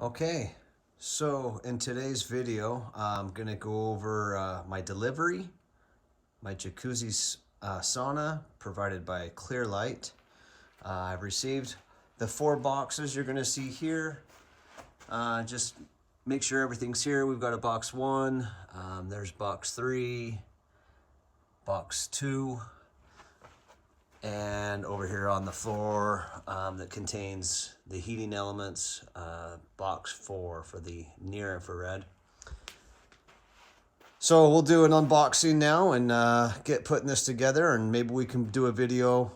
Okay, so in today's video, I'm gonna go over my delivery, my jacuzzi sauna provided by Clearlight. I've received the 4 boxes you're gonna see here. Just make sure everything's here. We've got a box 1, there's box 3, box 2, and over here on the floor that contains the heating elements, box 4 for the near infrared. So we'll do an unboxing now and get putting this together, and maybe we can do a video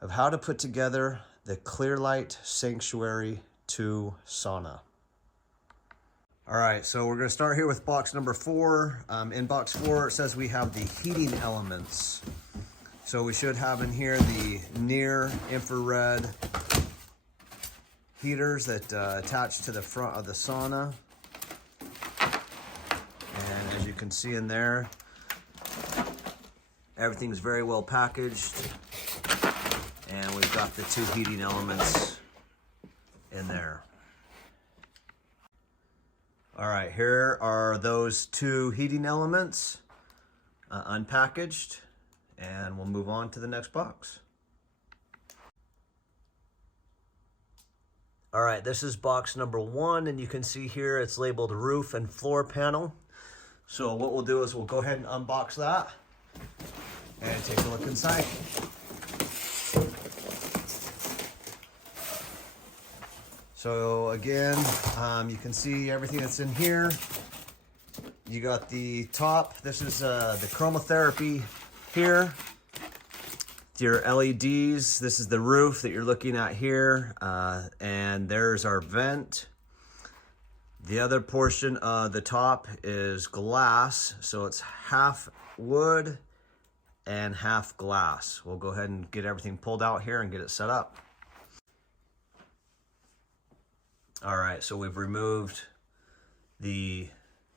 of how to put together the Clearlight Sanctuary 2 sauna. All right, so we're gonna start here with box number 4. In box 4, it says we have the heating elements. So we should have in here the near infrared heaters that attach to the front of the sauna. And as you can see in there, everything's very well packaged. And we've got the 2 heating elements in there. All right, here are those 2 heating elements unpackaged. And we'll move on to the next box. All right, this is box number 1, and you can see here it's labeled roof and floor panel. So what we'll do is we'll go ahead and unbox that and take a look inside. So again, you can see everything that's in here. You got the top, this is the chromotherapy here, your LEDs. This is the roof that you're looking at here, and there's our vent. The other portion of the top is glass, so it's half wood and half glass. We'll go ahead and get everything pulled out here and get it set up. All right, so we've removed the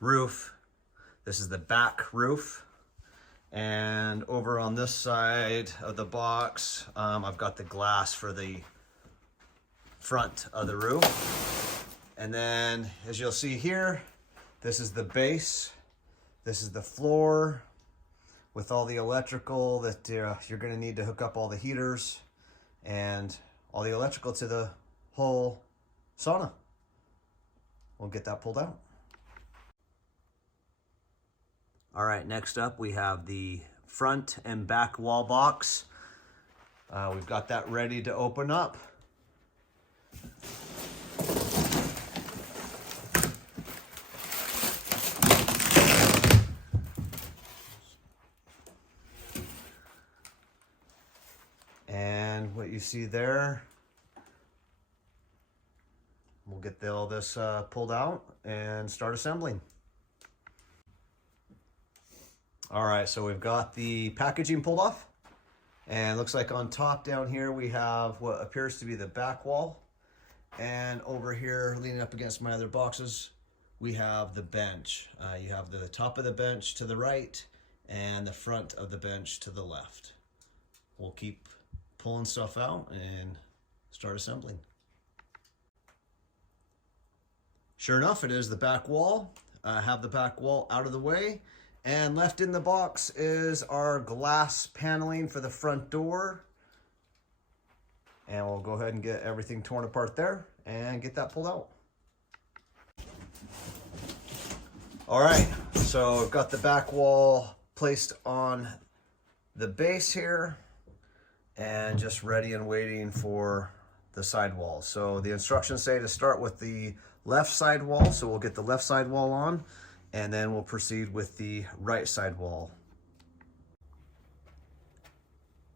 roof. This is the back roof. And over on this side of the box, I've got the glass for the front of the roof. And then, as you'll see here, this is the base. This is the floor with all the electrical that you're going to need to hook up all the heaters and all the electrical to the whole sauna. We'll get that pulled out. All right, next up we have the front and back wall box. We've got that ready to open up. And what you see there, we'll get all this pulled out and start assembling. All right, so we've got the packaging pulled off, and it looks like on top down here we have what appears to be the back wall, and over here leaning up against my other boxes we have the bench. You have the top of the bench to the right and the front of the bench to the left. We'll keep pulling stuff out and start assembling. Sure enough, it is the back wall. Have the back wall out of the way. And left in the box is our glass paneling for the front door. And we'll go ahead and get everything torn apart there and get that pulled out. All right, so I've got the back wall placed on the base here and just ready and waiting for the side wall. So the instructions say to start with the left side wall, so we'll get the left side wall on, and then we'll proceed with the right side wall.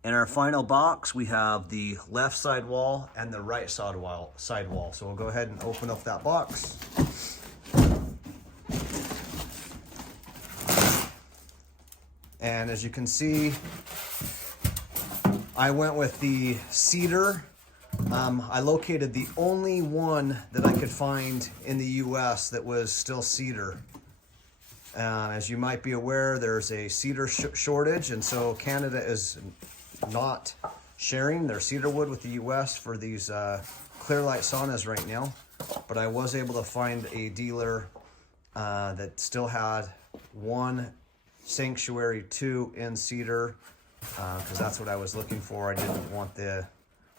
In our final box, we have the left side wall and the right side wall. So we'll go ahead and open up that box. And as you can see, I went with the cedar. I located the only one that I could find in the US that was still cedar. As you might be aware, there's a cedar shortage, and so Canada is not sharing their cedar wood with the US for these Clearlight Saunas right now, but I was able to find a dealer that still had one Sanctuary 2 in cedar, because that's what I was looking for. I didn't want I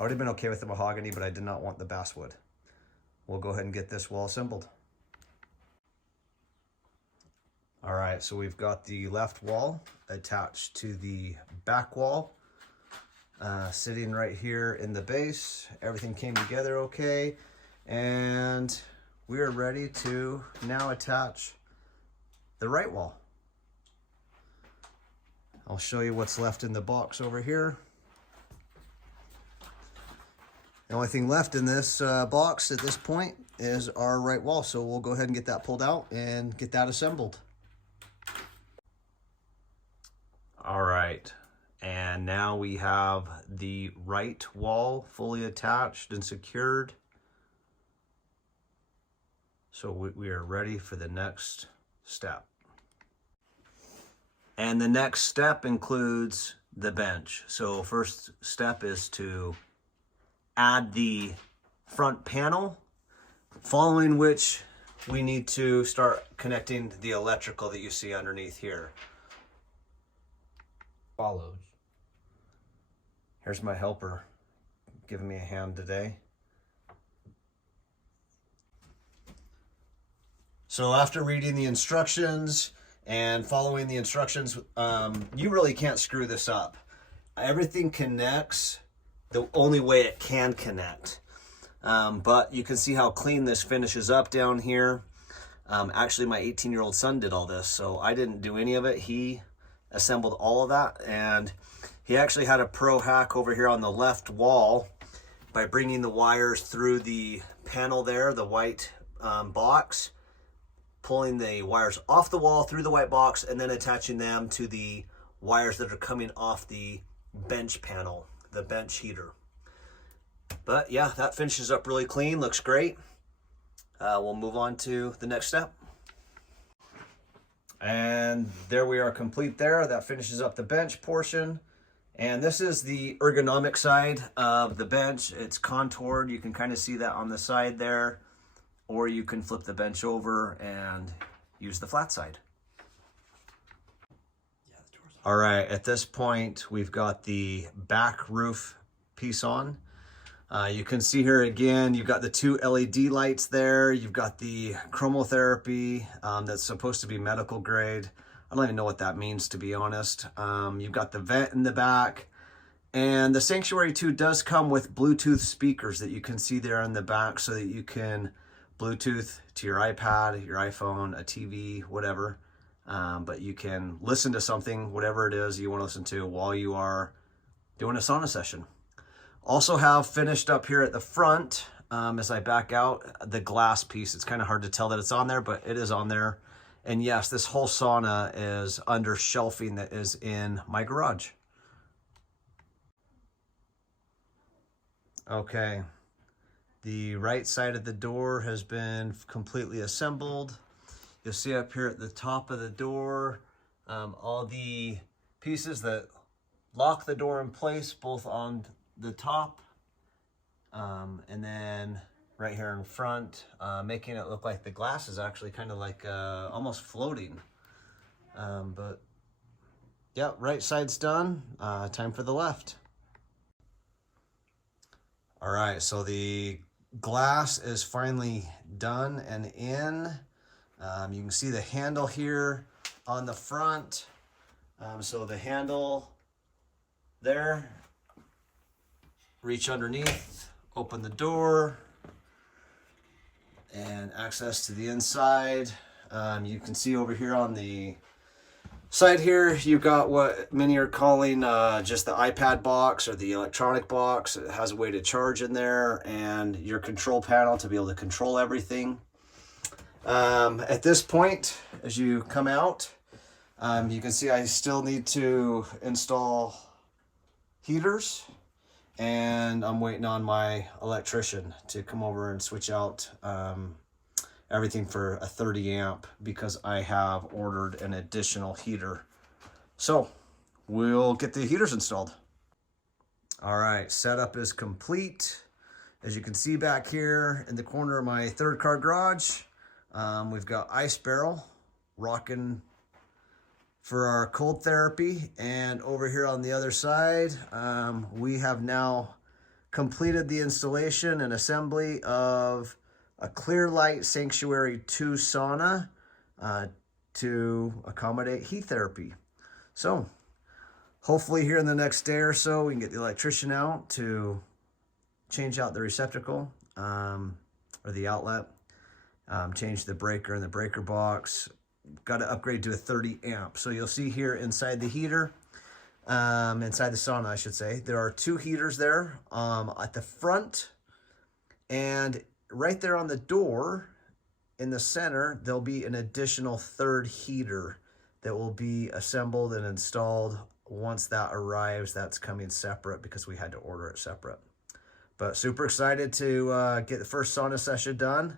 would have been okay with the mahogany, but I did not want the basswood. We'll go ahead and get this wall assembled. All right, so we've got the left wall attached to the back wall, sitting right here in the base. Everything came together okay, and we are ready to now attach the right wall. I'll show you what's left in the box over here. The only thing left in this box at this point is our right wall, so we'll go ahead and get that pulled out and get that assembled. All right, and now we have the right wall fully attached and secured. So we are ready for the next step. And the next step includes the bench. So first step is to add the front panel, following which we need to start connecting the electrical that you see underneath here. Follows. Here's my helper giving me a hand today. So after reading the instructions and following the instructions, you really can't screw this up. Everything connects the only way it can connect. But you can see how clean this finishes up down here. Actually, my 18-year-old son did all this, so I didn't do any of it. He assembled all of that, and he actually had a pro hack over here on the left wall by bringing the wires through the panel there, the white box, pulling the wires off the wall through the white box, and then attaching them to the wires that are coming off the bench panel, the bench heater. But yeah, that finishes up really clean, looks great. We'll move on to the next step. And there we are, complete there. That finishes up the bench portion. And this is the ergonomic side of the bench. It's contoured. You can kind of see that on the side there. Or you can flip the bench over and use the flat side. All right, at this point, we've got the back roof piece on. You can see here again, you've got the two LED lights there. You've got the chromotherapy that's supposed to be medical grade. I don't even know what that means, to be honest. You've got the vent in the back. And the Sanctuary 2 does come with Bluetooth speakers that you can see there in the back, so that you can Bluetooth to your iPad, your iPhone, a TV, whatever. But you can listen to something, whatever it is you want to listen to, while you are doing a sauna session. Also have finished up here at the front, as I back out, the glass piece. It's kind of hard to tell that it's on there, but it is on there. And yes, this whole sauna is under shelving that is in my garage. Okay, the right side of the door has been completely assembled. You'll see up here at the top of the door, all the pieces that lock the door in place, both on the top and then right here in front, making it look like the glass is actually kind of like almost floating. But yeah, right side's done. Time for the left. All right, so the glass is finally done and in. You can see the handle here on the front. So the handle there, reach underneath, open the door, and access to the inside. You can see over here on the side here, you've got what many are calling just the iPad box or the electronic box. It has a way to charge in there, and your control panel to be able to control everything. At this point, as you come out, you can see I still need to install heaters, and I'm waiting on my electrician to come over and switch out everything for a 30 amp, because I have ordered an additional heater. So we'll get the heaters installed. All right, setup is complete. As you can see back here in the corner of my third car garage, we've got ice barrel rocking for our cold therapy. And over here on the other side, we have now completed the installation and assembly of a Clearlight Sanctuary 2 sauna to accommodate heat therapy. So hopefully here in the next day or so, we can get the electrician out to change out the receptacle or the outlet, change the breaker in the breaker box. Got to upgrade to a 30 amp. So you'll see here inside the heater, inside the sauna, I should say, there are 2 heaters there at the front, and right there on the door in the center, there'll be an additional 3rd heater that will be assembled and installed. Once that arrives, that's coming separate because we had to order it separate. But super excited to get the first sauna session done.